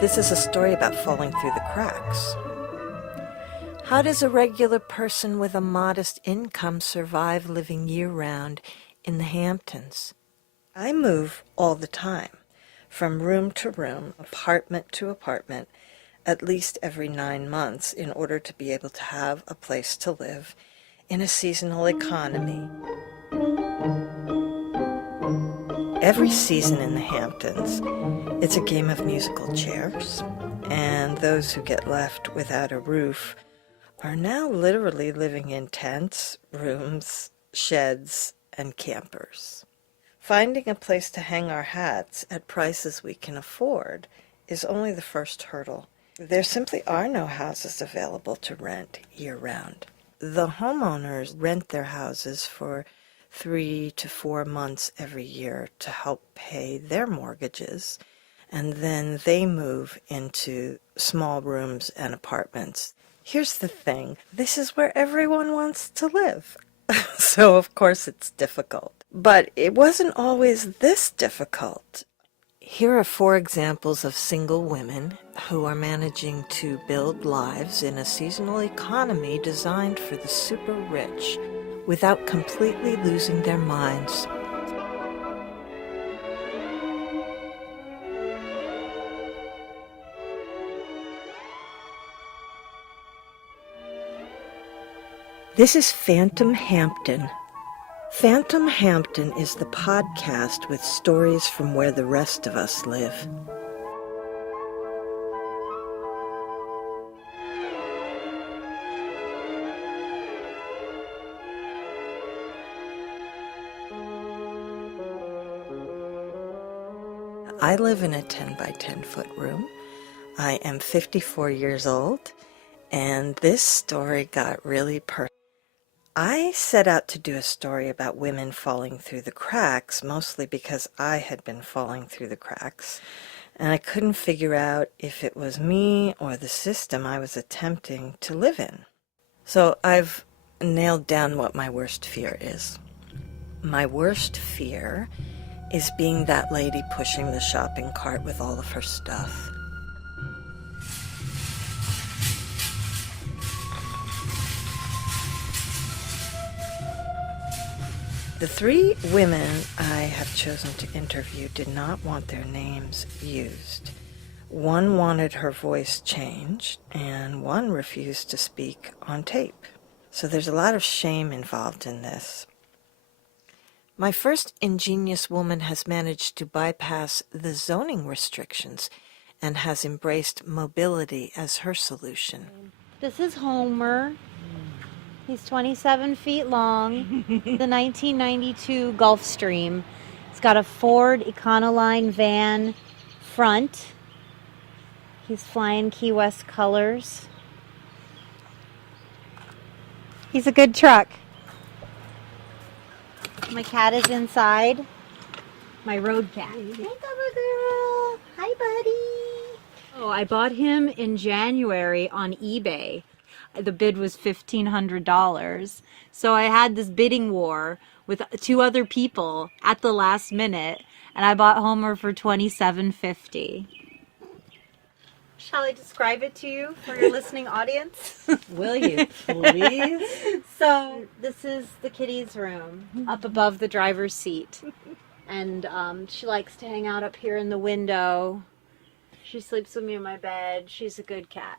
This is a story about falling through the cracks. How does a regular person with a modest income survive living year-round in the Hamptons? I move all the time, from room to room, apartment to apartment, at least every 9 months in order to be able to have a place to live in a seasonal economy. Every season in the Hamptons, it's a game of musical chairs, and those who get left without a roof are now literally living in tents, rooms, sheds, and campers. Finding a place to hang our hats at prices we can afford is only the first hurdle. There simply are no houses available to rent year-round. The homeowners rent their houses for 3 to 4 months every year to help pay their mortgages, and then they move into small rooms and apartments. Here's the thing, this is where everyone wants to live. So of course it's difficult. But it wasn't always this difficult. Here are 4 examples of single women who are managing to build lives in a seasonal economy designed for the super rich without completely losing their minds. This is Phantom Hampton. Phantom Hampton is the podcast with stories from where the rest of us live. I live in a 10 by 10 foot room. I am 54 years old, and this story got really personal. I set out to do a story about women falling through the cracks, mostly because I had been falling through the cracks, and I couldn't figure out if it was me or the system I was attempting to live in. So I've nailed down what my worst fear is. My worst fear is being that lady pushing the shopping cart with all of her stuff. The 3 women I have chosen to interview did not want their names used. One wanted her voice changed, and one refused to speak on tape. So there's a lot of shame involved in this. My first ingenious woman has managed to bypass the zoning restrictions and has embraced mobility as her solution. This is Homer. He's 27 feet long, the 1992 Gulfstream. It's got a Ford Econoline van front. He's flying Key West colors. He's a good truck. My cat is inside. My road cat. Hey, cover girl. Hi, buddy. Oh, I bought him in January on eBay. The bid was $1,500. So I had this bidding war with 2 other people at the last minute, and I bought Homer for $27.50. Shall I describe it to you for your listening audience? Will you please? So this is the kitty's room up above the driver's seat. And she likes to hang out up here in the window. She sleeps with me in my bed. She's a good cat.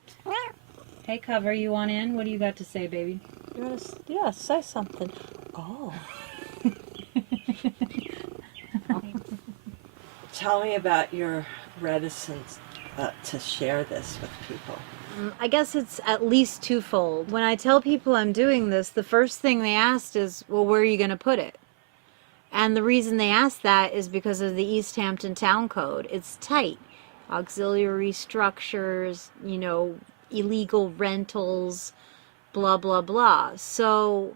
Hey, Cover, you want in? What do you got to say, baby? You want to, yeah, say something. Oh. Tell me about your reticence to share this with people. I guess it's at least twofold. When I tell people I'm doing this, the first thing they asked is, well, where are you going to put it? And the reason they ask that is because of the East Hampton Town Code. It's tight. Auxiliary structures, illegal rentals, blah, blah, blah. So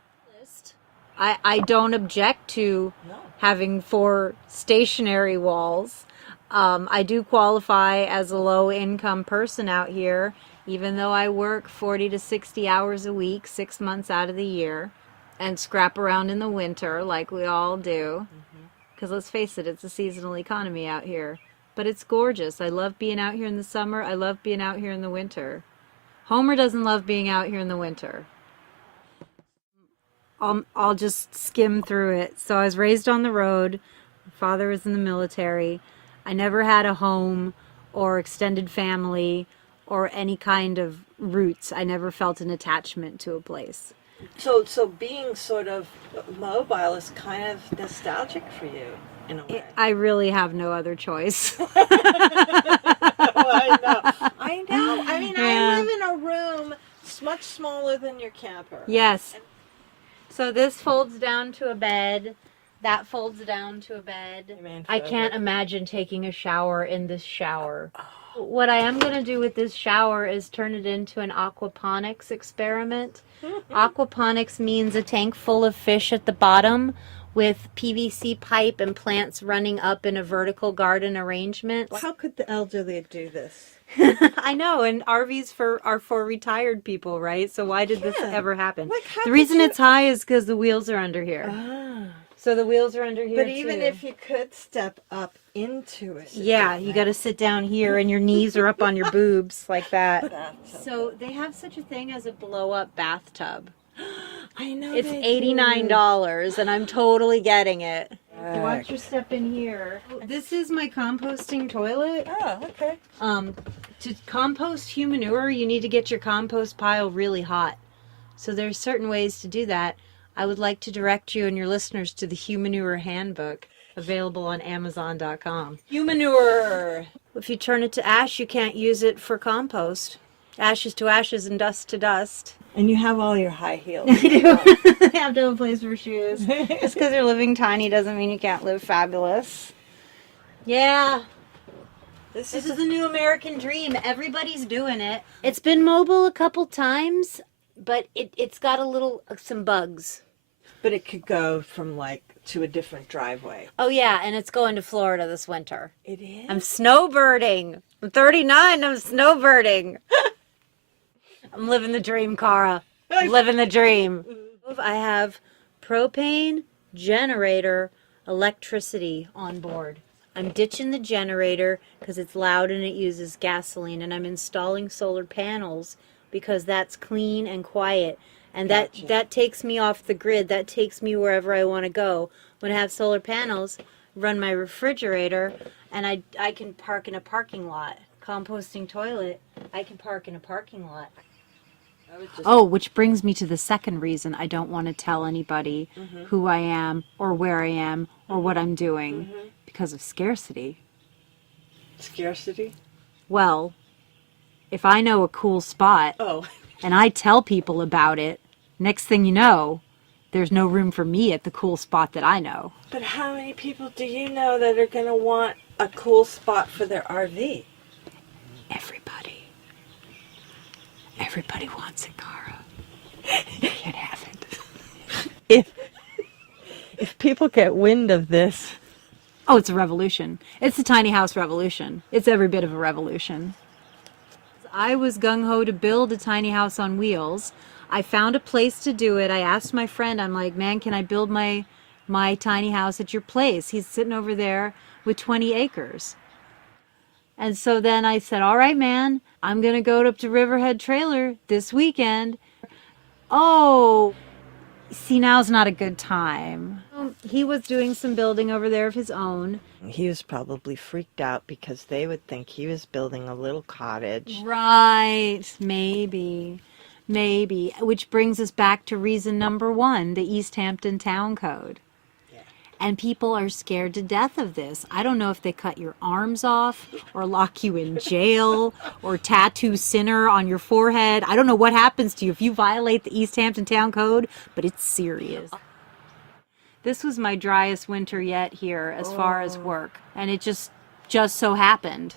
I don't object to having 4 stationary walls. I do qualify as a low-income person out here, even though I work 40 to 60 hours a week, 6 months out of the year, and scrap around in the winter like we all do. Because let's face it, it's a seasonal economy out here. but it's gorgeous. I love being out here in the summer. I love being out here in the winter. Homer doesn't love being out here in the winter. I'll just skim through it. So I was raised on the road. My father was in the military. I never had a home or extended family or any kind of roots. I never felt an attachment to a place. So being sort of mobile is kind of nostalgic for you in a way. I really have no other choice. I know. I mean, I live in a room much smaller than your camper. Yes. So this folds down to a bed. That folds down to a bed. I can't imagine taking a shower in this shower. What I am going to do with this shower is turn it into an aquaponics experiment. Aquaponics means a tank full of fish at the bottom with PVC pipe and plants running up in a vertical garden arrangement. How could the elderly do this? I know, and RVs are for retired people, right? So why did this ever happen? Like, the reason it's high is because the wheels are under here. Ah. So the wheels are under here, But even if you could step up into it. Yeah, you got to sit down here and your knees are up on your boobs like that. So they have such a thing as a blow-up bathtub. I know. It's $89 and I'm totally getting it. Watch your step in here. This is my composting toilet. Oh, okay. To compost human manure, you need to get your compost pile really hot. So there's certain ways to do that. I would like to direct you and your listeners to the Human Manure Handbook, available on Amazon.com. Human manure. If you turn it to ash, you can't use it for compost. Ashes to ashes and dust to dust. And you have all your high heels. I do. I have to have a place for shoes. Just because you're living tiny doesn't mean you can't live fabulous. Yeah. This is the new American dream. Everybody's doing it. It's been mobile a couple times, but it's got some bugs. But it could go from to a different driveway. Oh yeah, and it's going to Florida this winter. It is? I'm snowbirding. I'm 39, I'm snowbirding. I'm living the dream, Cara. I'm living the dream. I have propane, generator, electricity on board. I'm ditching the generator because it's loud and it uses gasoline, and I'm installing solar panels because that's clean and quiet. And that takes me off the grid. That takes me wherever I want to go. When I have solar panels, run my refrigerator, and I can park in a parking lot. Composting toilet, I can park in a parking lot. Oh, which brings me to the second reason I don't want to tell anybody who I am or where I am or what I'm doing, because of scarcity. Scarcity? Well, if I know a cool spot and I tell people about it, next thing you know, there's no room for me at the cool spot that I know. But how many people do you know that are going to want a cool spot for their RV? Everybody. Everybody wants it, Cara. You can't have it. If people get wind of this. Oh, it's a revolution. It's the tiny house revolution. It's every bit of a revolution. I was gung-ho to build a tiny house on wheels. I found a place to do it. I asked my friend, I'm like, man, can I build my tiny house at your place? He's sitting over there with 20 acres. And so then I said, all right, man, I'm going to go up to Riverhead Trailer this weekend. Oh, see, now's not a good time. He was doing some building over there of his own. He was probably freaked out because they would think he was building a little cottage. Right, maybe. Which brings us back to reason number 1, the East Hampton Town Code. And people are scared to death of this. I don't know if they cut your arms off or lock you in jail or tattoo sinner on your forehead. I don't know what happens to you if you violate the East Hampton Town Code, but it's serious. This was my driest winter yet here as far as work. And it just so happened.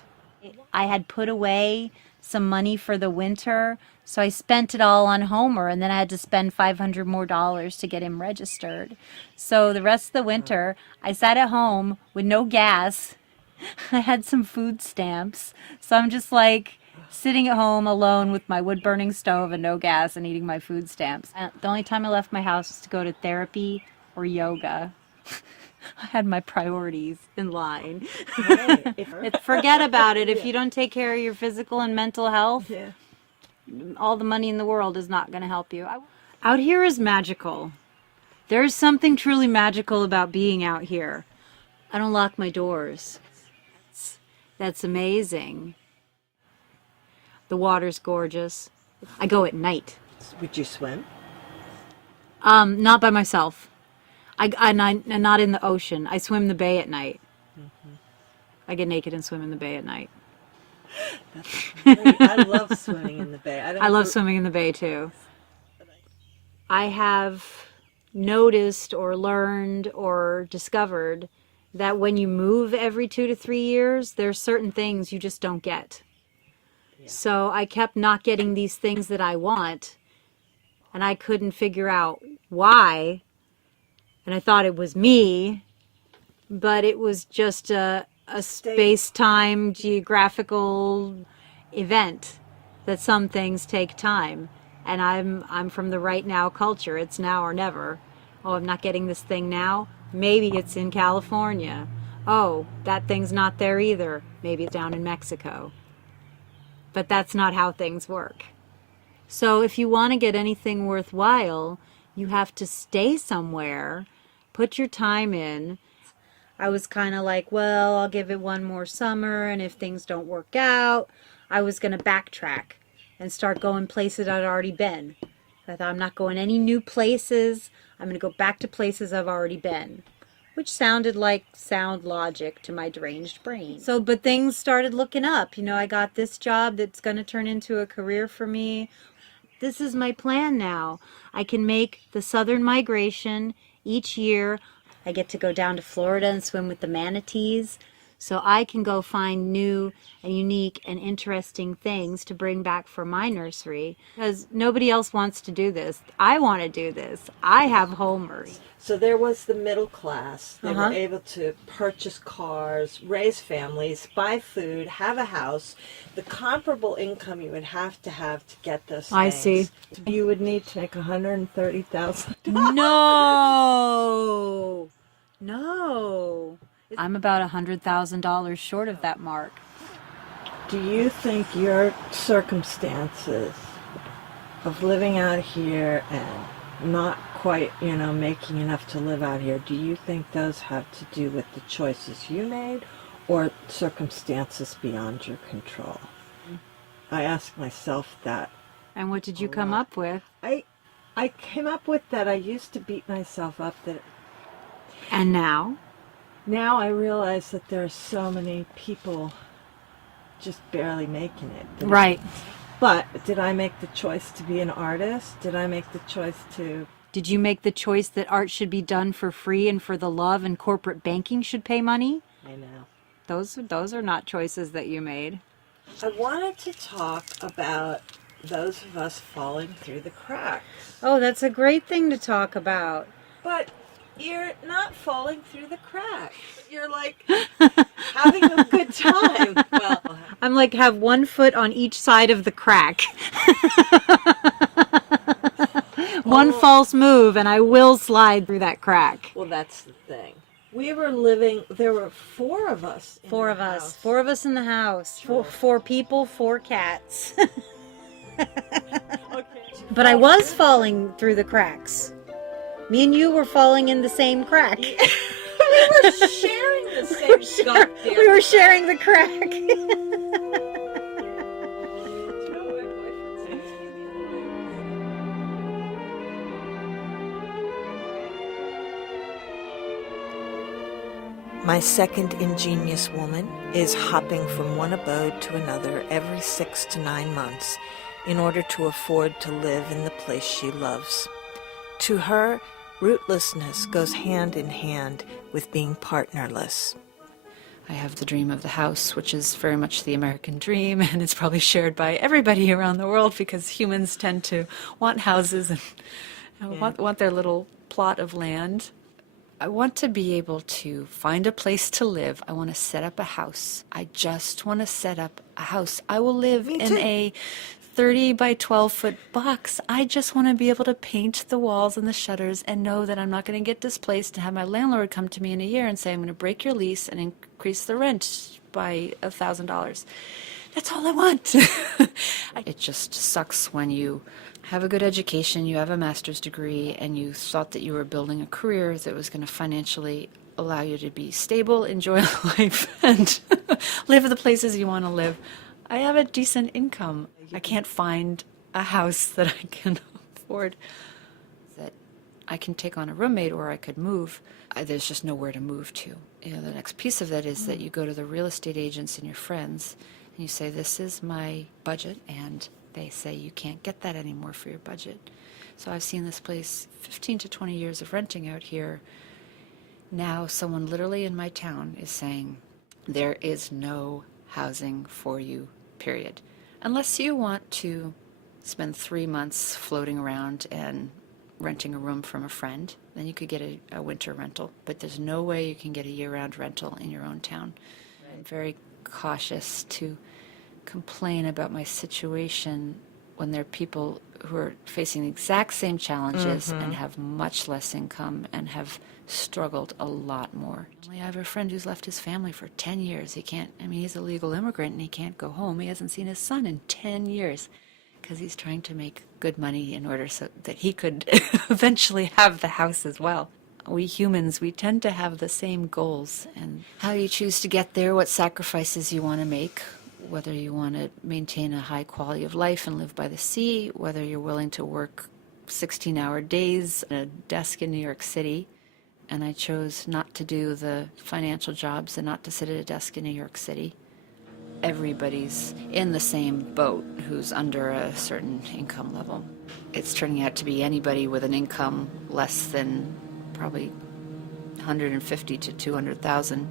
I had put away some money for the winter, so I spent it all on Homer, and then I had to spend $500 more to get him registered. So the rest of the winter, I sat at home with no gas. I had some food stamps, so I'm just like sitting at home alone with my wood-burning stove and no gas and eating my food stamps. And the only time I left my house was to go to therapy or yoga. I had my priorities in line. Right. Forget about it. If you don't take care of your physical and mental health, Yeah. all the money in the world is not going to help you. Out here is magical. There's something truly magical about being out here. I don't lock my doors. That's amazing. The water's gorgeous. I go at night. Would you swim? Not by myself. I'm not in the ocean. I swim the bay at night. I get naked and swim in the bay at night. That's great. I love swimming in the bay. I love swimming in the bay too. I have noticed or learned or discovered that when you move every 2 to 3 years, there's certain things you just don't get. Yeah. So I kept not getting these things that I want, and I couldn't figure out why. And I thought it was me, but it was just a space-time geographical event that some things take time. And I'm from the right now culture. It's now or never. Oh, I'm not getting this thing now. Maybe it's in California. Oh, that thing's not there either. Maybe it's down in Mexico. But that's not how things work. So if you want to get anything worthwhile, you have to stay somewhere, put your time in. I was kind of like, well, I'll give it one more summer, and if things don't work out, I was going to backtrack and start going places I'd already been. I thought, I'm not going any new places. I'm going to go back to places I've already been, which sounded like sound logic to my deranged brain. So, but things started looking up. You know, I got this job that's going to turn into a career for me. This is my plan now. I can make the southern migration each year. I get to go down to Florida and swim with the manatees. So I can go find new and unique and interesting things to bring back for my nursery, because nobody else wants to do this. I want to do this. I have homers. So there was the middle class. They were able to purchase cars, raise families, buy food, have a house. The comparable income you would have to get those things. I see. You would need to make $130,000. No. No. I'm about $100,000 short of that mark. Do you think your circumstances of living out here and not quite, making enough to live out here, do you think those have to do with the choices you made or circumstances beyond your control? I ask myself that. And what did you come up with? I came up with that I used to beat myself up. And now? Now I realize that there are so many people just barely making it. Right. But did I make the choice to be an artist? Did I make the choice to... Did you make the choice that art should be done for free and for the love and corporate banking should pay money? I know. Those are not choices that you made. I wanted to talk about those of us falling through the cracks. Oh, that's a great thing to talk about. But you're not falling through the cracks. You're like having a good time. Well, I'm like have one foot on each side of the crack. One false move and I will slide through that crack. Well, that's the thing. We were living, there were four of us. Four of us in the house. Four people, 4 cats. Okay. But I was falling through the cracks. Me and you were falling in the same crack. We were sharing the same goddamn We were sharing the crack. My second ingenious woman is hopping from one abode to another every 6 to 9 months in order to afford to live in the place she loves. To her, rootlessness goes hand in hand with being partnerless. I have the dream of the house, which is very much the American dream, and it's probably shared by everybody around the world because humans tend to want houses and want their little plot of land. I want to be able to find a place to live. I want to set up a house. I just want to set up a house. I will live in a 30 by 12 foot box. I just want to be able to paint the walls and the shutters and know that I'm not going to get displaced and have my landlord come to me in a year and say, I'm going to break your lease and increase the rent by $1,000. That's all I want. It just sucks when you have a good education, you have a master's degree, and you thought that you were building a career that was going to financially allow you to be stable, enjoy life, and live the places you want to live. I have a decent income. I can't find a house that I can afford, that I can take on a roommate, or I could move. There's just nowhere to move to. The next piece of that is that you go to the real estate agents and your friends, and you say, this is my budget, and they say you can't get that anymore for your budget. So I've seen this place 15 to 20 years of renting out here. Now someone literally in my town is saying, there is no housing for you, period. Unless you want to spend 3 months floating around and renting a room from a friend, then you could get a winter rental. But there's no way you can get a year-round rental in your own town. I'm very cautious to complain about my situation when there are people who are facing the exact same challenges and have much less income and have struggled a lot more. I have a friend who's left his family for 10 years. He's a legal immigrant and he can't go home. He hasn't seen his son in 10 years because he's trying to make good money in order so that he could eventually have the house as well. We humans, we tend to have the same goals, and how you choose to get there, what sacrifices you want to make, whether you want to maintain a high quality of life and live by the sea, whether you're willing to work 16-hour days at a desk in New York City. And I chose not to do the financial jobs and not to sit at a desk in New York City. Everybody's in the same boat who's under a certain income level. It's turning out to be anybody with an income less than probably 150 to 200,000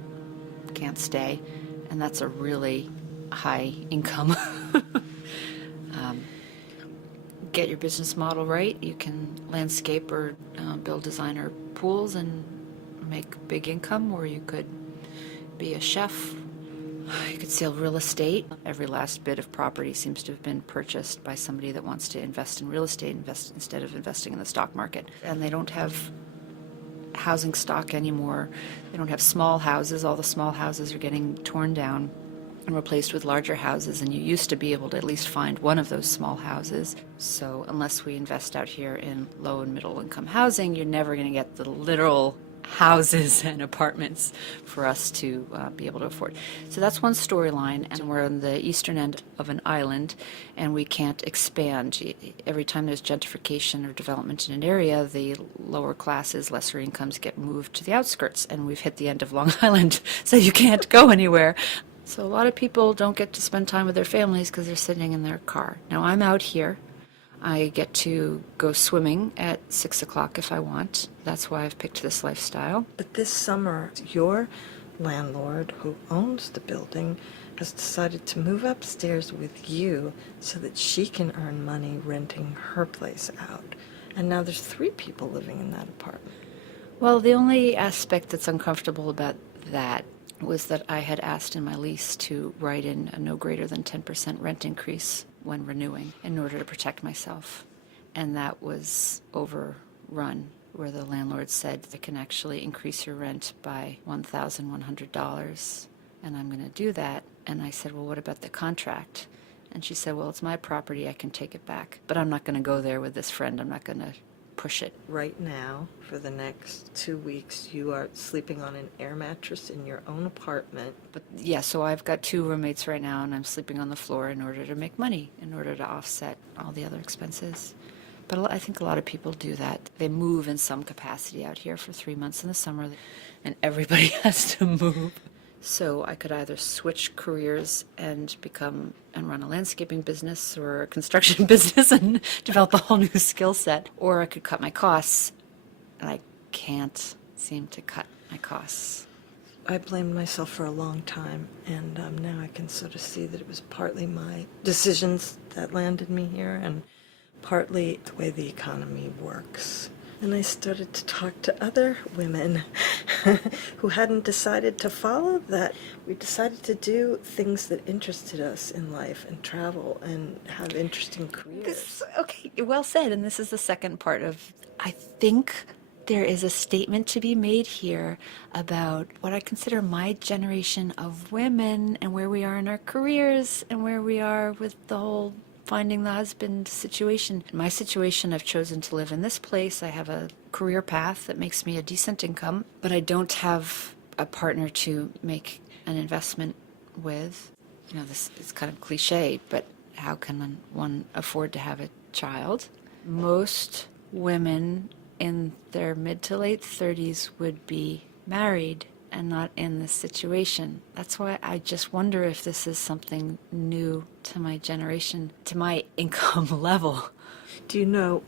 can't stay, and that's a really high income. Get your business model right. You can landscape or build designer pools and make big income, or you could be a chef. You could sell real estate. Every last bit of property seems to have been purchased by somebody that wants to invest in real estate instead of investing in the stock market. And they don't have housing stock anymore. They don't have small houses. All the small houses are getting torn down and replaced with larger houses, and you used to be able to at least find one of those small houses. So unless we invest out here in low and middle income housing, you're never going to get the literal houses and apartments for us to be able to afford. So that's one storyline, and we're on the eastern end of an island, and we can't expand. Every time there's gentrification or development in an area, the lower classes, lesser incomes get moved to the outskirts, and we've hit the end of Long Island, so you can't go anywhere. So a lot of people don't get to spend time with their families because they're sitting in their car. Now I'm out here. I get to go swimming at 6 o'clock if I want. That's why I've picked this lifestyle. But this summer, your landlord, who owns the building, has decided to move upstairs with you so that she can earn money renting her place out. And now there's 3 people living in that apartment. Well, the only aspect that's uncomfortable about that was that I had asked in my lease to write in a no greater than 10% rent increase when renewing in order to protect myself. And that was overrun, where the landlord said they can actually increase your rent by $1,100, and I'm going to do that. And I said, well, what about the contract? And she said, well, it's my property, I can take it back. But I'm not going to go there with this friend. I'm not going to push it. Right now, for the next 2 weeks, you are sleeping on an air mattress in your own apartment. But yeah, so I've got 2 roommates right now, and I'm sleeping on the floor in order to make money, in order to offset all the other expenses. But I think a lot of people do that. They move in some capacity out here for 3 months in the summer, and everybody has to move. So I could either switch careers and run a landscaping business or a construction business and develop a whole new skill set, or I could cut my costs, and I can't seem to cut my costs. I blamed myself for a long time, and now I can sort of see that it was partly my decisions that landed me here and partly the way the economy works. And I started to talk to other women who hadn't decided to follow that. We decided to do things that interested us in life and travel and have interesting careers. Okay, well said. And this is the second part of, I think there is a statement to be made here about what I consider my generation of women and where we are in our careers and where we are with the whole finding the husband situation. In my situation, I've chosen to live in this place. I have a career path that makes me a decent income, but I don't have a partner to make an investment with. You know, this is kind of cliche, but how can one afford to have a child? Most women in their mid to late 30s would be married and not in this situation. That's why I just wonder if this is something new to my generation, to my income level. Do you know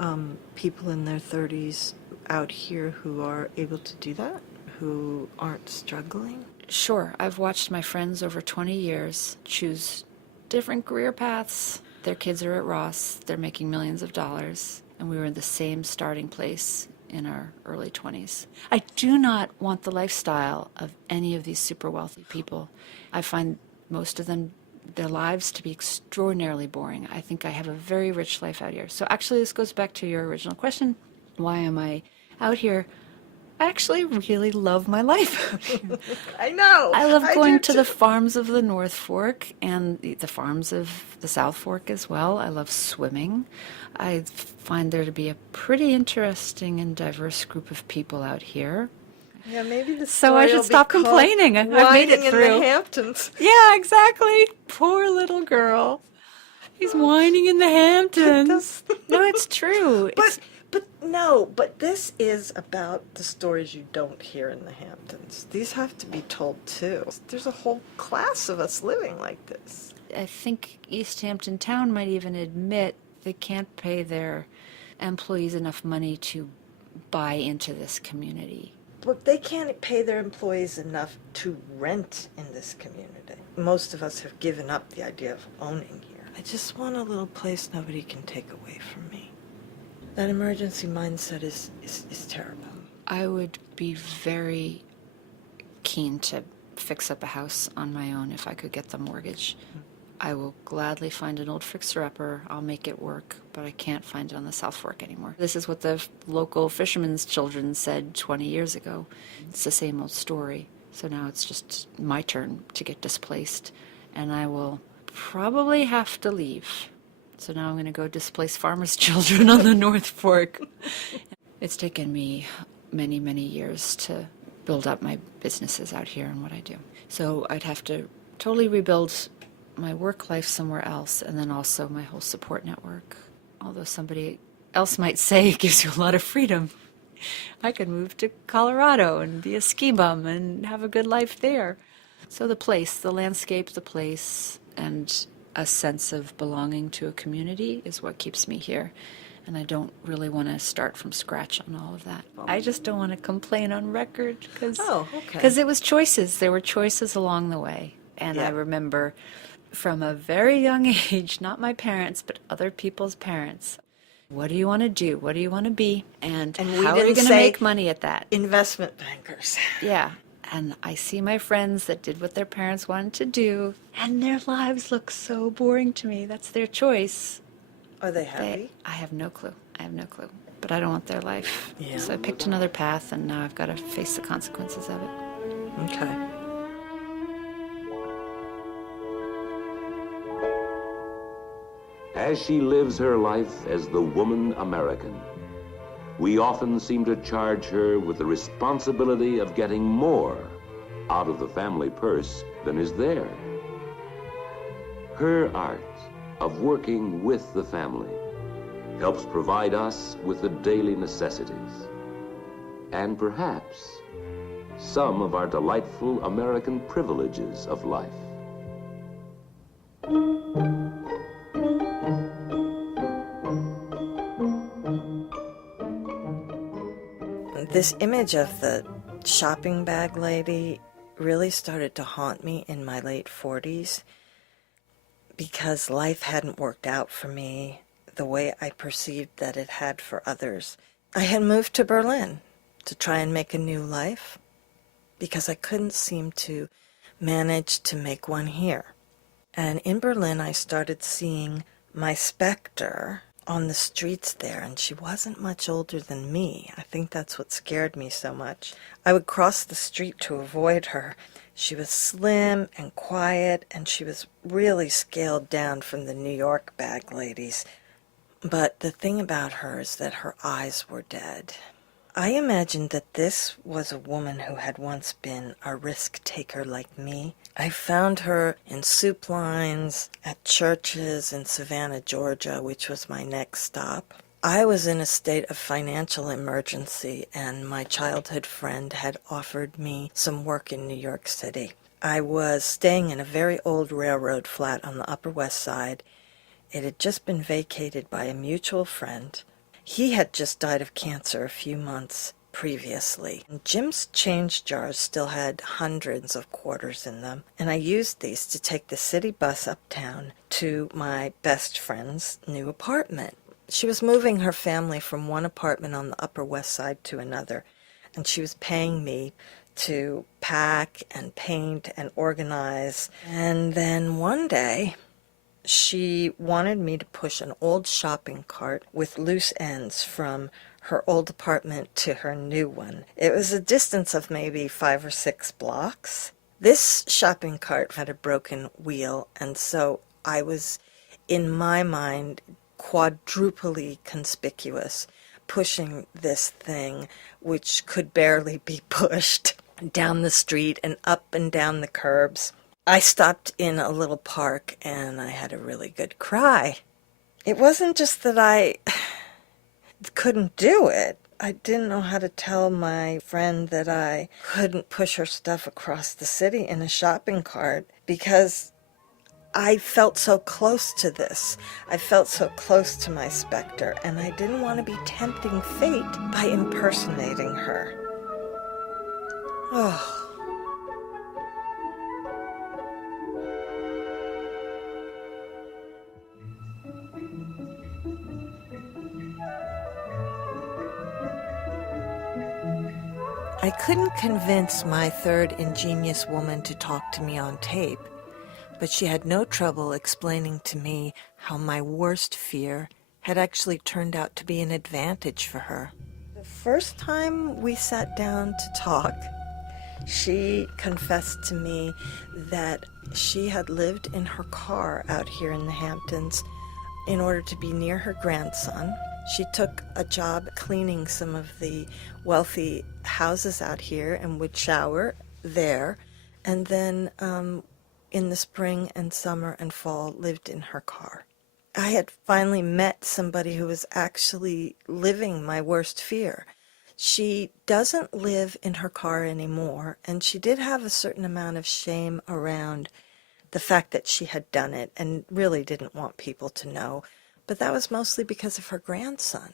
people in their 30s out here who are able to do that, who aren't struggling? Sure, I've watched my friends over 20 years choose different career paths. Their kids are at Ross, they're making millions of dollars, and we were in the same starting place in our early 20s. I do not want the lifestyle of any of these super wealthy people. I find most of them, their lives to be extraordinarily boring. I think I have a very rich life out here. So actually this goes back to your original question. Why am I out here? I actually really love my life. I know. I love going do to too. the farms of the North Fork and the farms of the South Fork as well. I love swimming. I find there to be a pretty interesting and diverse group of people out here. Yeah, maybe the So I story should will be stop called complaining. I've made it Whining through. in the Hamptons. Yeah, exactly. Poor little girl. He's whining in the Hamptons. No, it's true. But this is about the stories you don't hear in the Hamptons. These have to be told too. There's a whole class of us living like this. I think East Hampton Town might even admit they can't pay their employees enough money to buy into this community. Look, they can't pay their employees enough to rent in this community. Most of us have given up the idea of owning here. I just want a little place nobody can take away from me. That emergency mindset is terrible. I would be very keen to fix up a house on my own if I could get the mortgage. I will gladly find an old fixer-upper. I'll make it work, but I can't find it on the South Fork anymore. This is what the local fishermen's children said 20 years ago. It's the same old story. So now it's just my turn to get displaced, and I will probably have to leave. So now I'm going to go displace farmers' children on the North Fork. It's taken me many, many years to build up my businesses out here and what I do. So I'd have to totally rebuild my work life somewhere else, and then also my whole support network. Although somebody else might say it gives you a lot of freedom. I could move to Colorado and be a ski bum and have a good life there. So the place, the landscape, the place, and a sense of belonging to a community is what keeps me here. And I don't really want to start from scratch on all of that. I just don't want to complain on record because it was choices. There were choices along the way. And I remember from a very young age, not my parents, but other people's parents, what do you want to do? What do you want to be? And how are you going to make money at that? Investment bankers. Yeah. And I see my friends that did what their parents wanted to do, and their lives look so boring to me. That's their choice. Are they happy? I have no clue. I have no clue. But I don't want their life. Yeah. So I picked another path, and now I've got to face the consequences of it. Okay. As she lives her life as the woman American, we often seem to charge her with the responsibility of getting more out of the family purse than is there. Her art of working with the family helps provide us with the daily necessities and perhaps some of our delightful American privileges of life. This image of the shopping bag lady really started to haunt me in my late 40s because life hadn't worked out for me the way I perceived that it had for others. I had moved to Berlin to try and make a new life because I couldn't seem to manage to make one here. And in Berlin, I started seeing my specter on the streets there, and she wasn't much older than me. I think that's what scared me so much. I would cross the street to avoid her. She was slim and quiet, and she was really scaled down from the New York bag ladies. But the thing about her is that her eyes were dead. I imagined that this was a woman who had once been a risk taker like me. I found her in soup lines at churches in Savannah, Georgia, which was my next stop. I was in a state of financial emergency, and my childhood friend had offered me some work in New York City. I was staying in a very old railroad flat on the Upper West Side. It had just been vacated by a mutual friend. He had just died of cancer a few months previously. Jim's change jars still had hundreds of quarters in them, and I used these to take the city bus uptown to my best friend's new apartment. She was moving her family from one apartment on the Upper West Side to another, and she was paying me to pack and paint and organize. And then one day, she wanted me to push an old shopping cart with loose ends from her old apartment to her new one. It was a distance of maybe 5 or 6 blocks. This shopping cart had a broken wheel, and so I was, in my mind, quadruply conspicuous, pushing this thing, which could barely be pushed, down the street and up and down the curbs. I stopped in a little park and I had a really good cry. It wasn't just that I couldn't do it. I didn't know how to tell my friend that I couldn't push her stuff across the city in a shopping cart because I felt so close to this. I felt so close to my specter, and I didn't want to be tempting fate by impersonating her. Oh. I couldn't convince my third ingenious woman to talk to me on tape, but she had no trouble explaining to me how my worst fear had actually turned out to be an advantage for her. The first time we sat down to talk, she confessed to me that she had lived in her car out here in the Hamptons in order to be near her grandson. She took a job cleaning some of the wealthy houses out here and would shower there, and then in the spring and summer and fall lived in her car. I had finally met somebody who was actually living my worst fear. She doesn't live in her car anymore, and she did have a certain amount of shame around the fact that she had done it and really didn't want people to know. But that was mostly because of her grandson.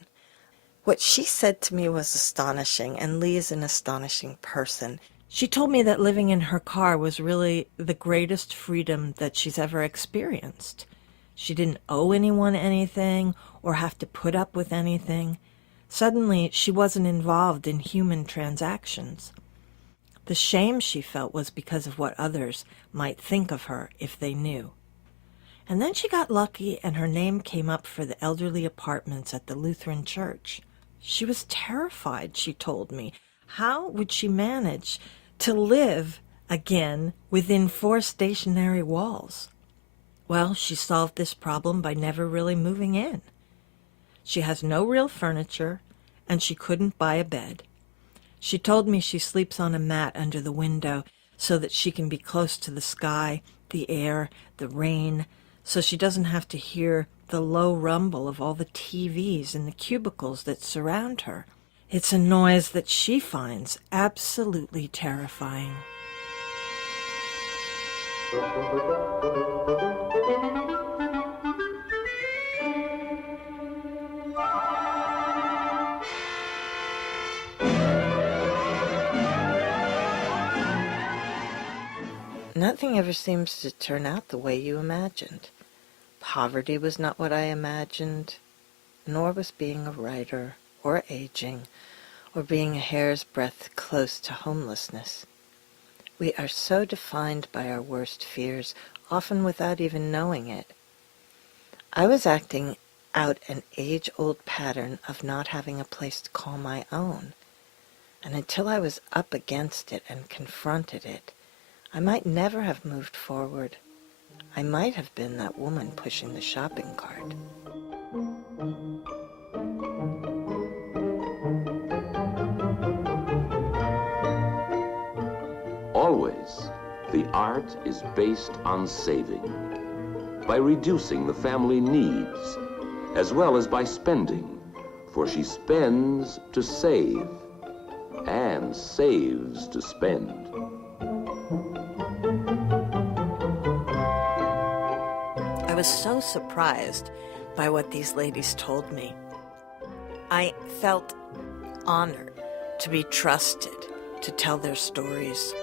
What she said to me was astonishing, and Lee is an astonishing person. She told me that living in her car was really the greatest freedom that she's ever experienced. She didn't owe anyone anything or have to put up with anything. Suddenly, she wasn't involved in human transactions. The shame she felt was because of what others might think of her if they knew. And then she got lucky and her name came up for the elderly apartments at the Lutheran church. She was terrified, she told me. How would she manage to live again within 4 stationary walls? Well, she solved this problem by never really moving in. She has no real furniture, and she couldn't buy a bed. She told me she sleeps on a mat under the window so that she can be close to the sky, the air, the rain, so she doesn't have to hear the low rumble of all the TVs in the cubicles that surround her. It's a noise that she finds absolutely terrifying. Nothing ever seems to turn out the way you imagined. Poverty was not what I imagined, nor was being a writer or aging, or being a hair's breadth close to homelessness. We are so defined by our worst fears, often without even knowing it. I was acting out an age-old pattern of not having a place to call my own, and until I was up against it and confronted it, I might never have moved forward. I might have been that woman pushing the shopping cart. Always, the art is based on saving, by reducing the family needs, as well as by spending, for she spends to save, and saves to spend. I was so surprised by what these ladies told me. I felt honored to be trusted to tell their stories.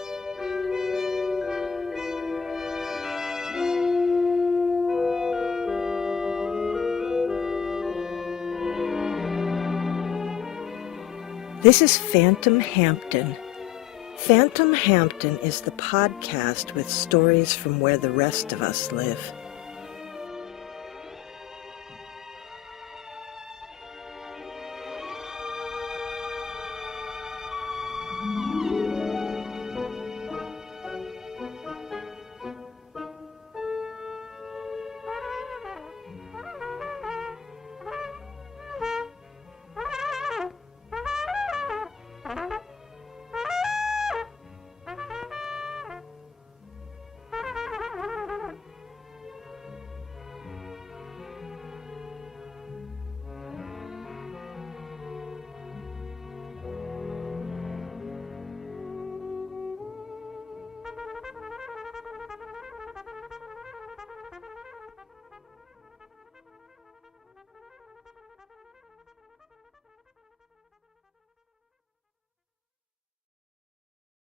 This is Phantom Hampton. Phantom Hampton is the podcast with stories from where the rest of us live.